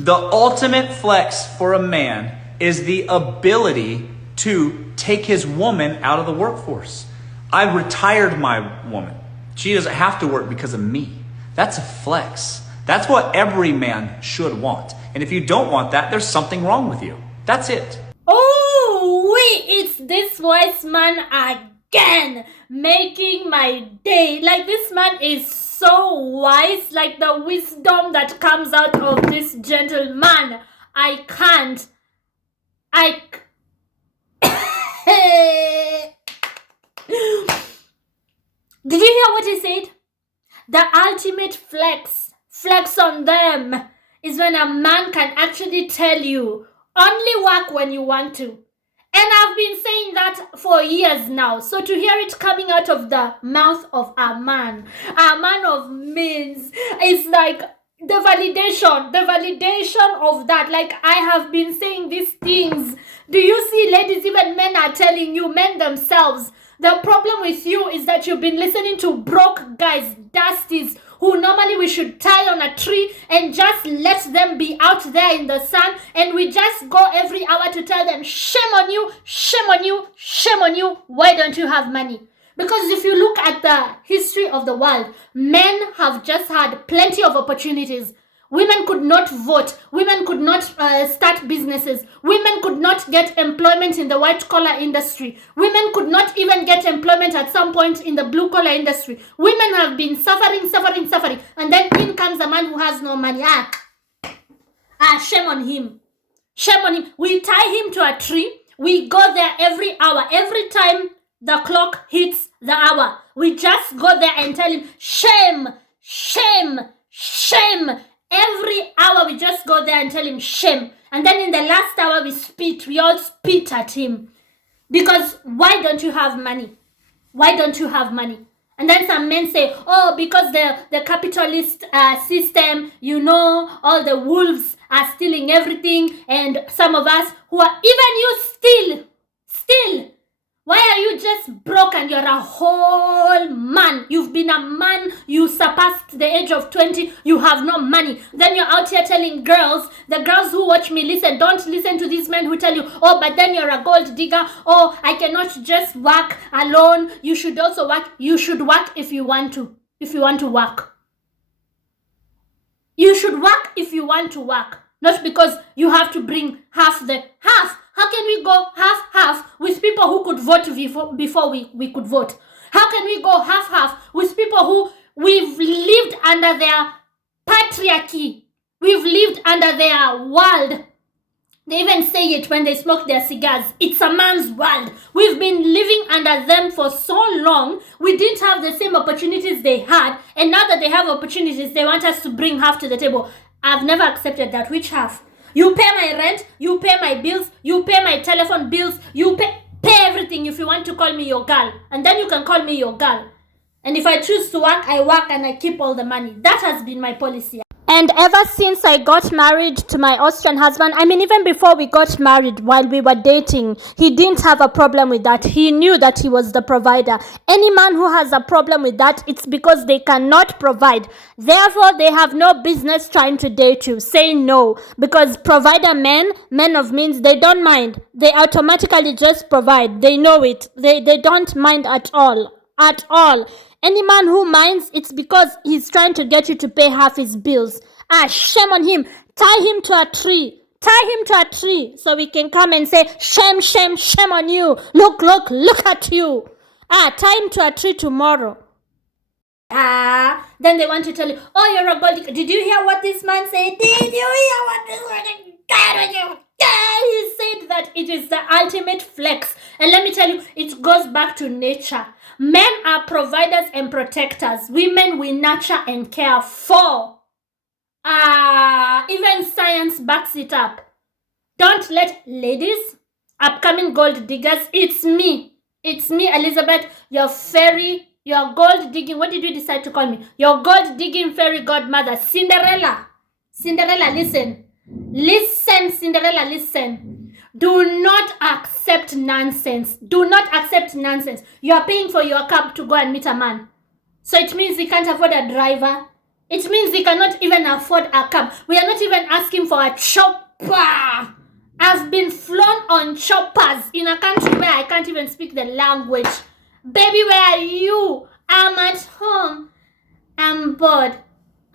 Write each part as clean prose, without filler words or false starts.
The ultimate flex for a man is the ability to take his woman out of the workforce. I retired my woman. She doesn't have to work because of me. That's a flex. That's what every man should want. And if you don't want that, there's something wrong with you. That's it. Oh, wait, it's this wise man again, making my day. Like, this man is so wise, like the wisdom that comes out of this gentleman. I can't. Did you hear what he said? The ultimate flex on them is when a man can actually tell you, only work when you want to. And I've been saying that for years now. So to hear it coming out of the mouth of a man of means, is like the validation of that. Like, I have been saying these things. Do you see, ladies, even men are telling you, men themselves, the problem with you is that you've been listening to broke guys, dusties, who normally we should tie on a tree and just let them be out there in the sun, and we just go every hour to tell them, shame on you, shame on you, shame on you, why don't you have money? Because if you look at the history of the world, men have just had plenty of opportunities. Women could not vote. Women could not start businesses. Women could not get employment in the white-collar industry. Women could not even get employment at some point in the blue-collar industry. Women have been suffering. And then in comes a man who has no money. Shame on him. Shame on him. We tie him to a tree. We go there every hour. Every time the clock hits the hour, we just go there and tell him, shame, shame, shame. Every hour we just go there and tell him shame. And then in the last hour we all spit at him. Because why don't you have money? Why don't you have money? And then some men say, oh, because the capitalist system, you know, all the wolves are stealing everything. And some of us who are, even you still. Why are you just broke and you're a whole man? You've been a man, you surpassed the age of 20, you have no money. Then you're out here telling girls, the girls who watch me, listen, don't listen to these men who tell you, oh, but then you're a gold digger. Oh, I cannot just work alone. You should also work. You should work if you want to. If you want to work. You should work if you want to work. Not because you have to bring half. How can we go half with people who could vote before we could vote? How can we go half with people who we've lived under their patriarchy? We've lived under their world. They even say it when they smoke their cigars. It's a man's world. We've been living under them for so long. We didn't have the same opportunities they had. And now that they have opportunities, they want us to bring half to the table. I've never accepted that. Which half? You pay my rent, you pay my bills, you pay my telephone bills, you pay everything if you want to call me your girl. And then you can call me your girl. And if I choose to work, I work and I keep all the money. That has been my policy. And ever since I got married to my Austrian husband, I mean, even before we got married, while we were dating, he didn't have a problem with that. He knew that he was the provider. Any man who has a problem with that, it's because they cannot provide. Therefore, they have no business trying to date you. Say no. Because provider men of means, they don't mind. They automatically just provide. They know it. They don't mind at all. At all. Any man who minds, it's because he's trying to get you to pay half his bills. Shame on him. Tie him to a tree. Tie him to a tree so we can come and say, shame, shame, shame on you. Look at you. Tie him to a tree tomorrow. Then they want to tell you, oh, you're a gold digger. Did you hear what this man said? Did you hear what this man said? He said that it is the ultimate flex. And let me tell you, it goes back to nature. Men are providers and protectors. Women we nurture and care for. Even science backs it up. Don't let ladies, upcoming gold diggers, it's me, Elizabeth, your gold digging, what did you decide to call me? Your gold digging fairy godmother, Cinderella, listen, Cinderella, listen. Do not accept nonsense. You are paying for your cab to go and meet a man. So it means he can't afford a driver. It means we cannot even afford a cab. We are not even asking for a chopper. I've been flown on choppers in a country where I can't even speak the language. Baby, where are you? I'm at home. I'm bored.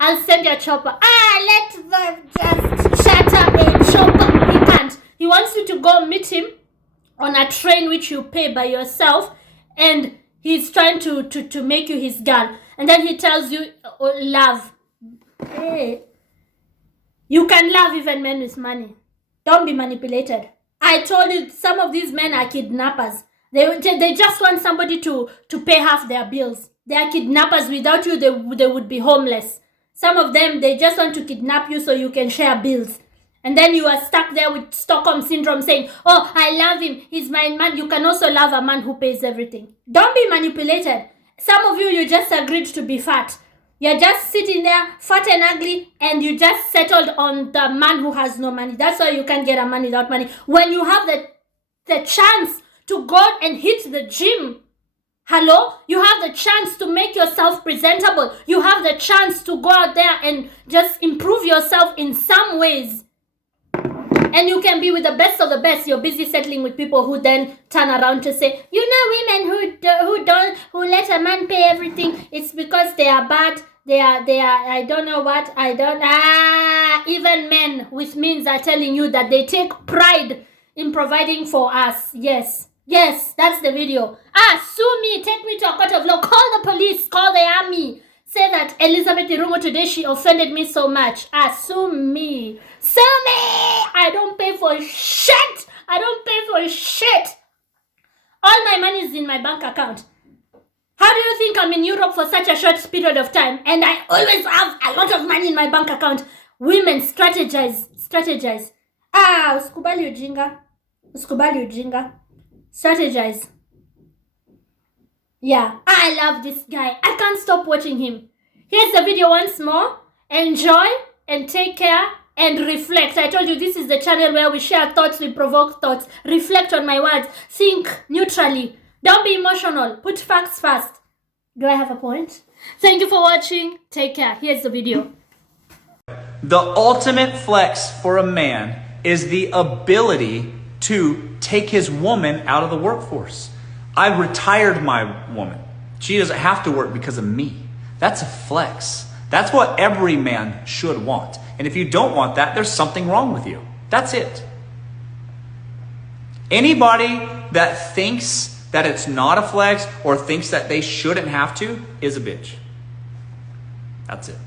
I'll send you a chopper. Let them just shut up a chopper. He can't. He wants you to go meet him on a train which you pay by yourself, and he's trying to make you his girl. And then he tells you, oh, love. Hey. You can love even men with money. Don't be manipulated. I told you, some of these men are kidnappers. They just want somebody to pay half their bills. They are kidnappers. Without you, they would be homeless. Some of them, they just want to kidnap you so you can share bills. And then you are stuck there with Stockholm Syndrome saying, oh, I love him. He's my man. You can also love a man who pays everything. Don't be manipulated. Some of you just agreed to be fat. You're just sitting there, fat and ugly, and you just settled on the man who has no money. That's why you can't get a man without money. When you have the chance to go and hit the gym, hello? You have the chance to make yourself presentable. You have the chance to go out there and just improve yourself in some ways. And you can be with the best of the best. You're busy settling with people who then turn around to say, you know, women who let a man pay everything, it's because they are bad. They are, I don't know what, even men with means are telling you that they take pride in providing for us. Yes, that's the video. Sue me, take me to a court of law, call the police, call the army. Say that Elizabeth Irungu today, she offended me so much. Sue me. Sue me! I don't pay for shit. All my money is in my bank account. How do you think I'm in Europe for such a short period of time? And I always have a lot of money in my bank account. Women, strategize. Usikubali ujinga. Strategize. Yeah, I love this guy. I can't stop watching him. Here's the video once more. Enjoy and take care and reflect. I told you this is the channel where we share thoughts, we provoke thoughts. Reflect on my words. Think neutrally. Don't be emotional. Put facts first. Do I have a point? Thank you for watching. Take care. Here's the video. The ultimate flex for a man is the ability to take his woman out of the workforce. I retired my woman. She doesn't have to work because of me. That's a flex. That's what every man should want. And if you don't want that, there's something wrong with you. That's it. Anybody that thinks that it's not a flex or thinks that they shouldn't have to is a bitch. That's it.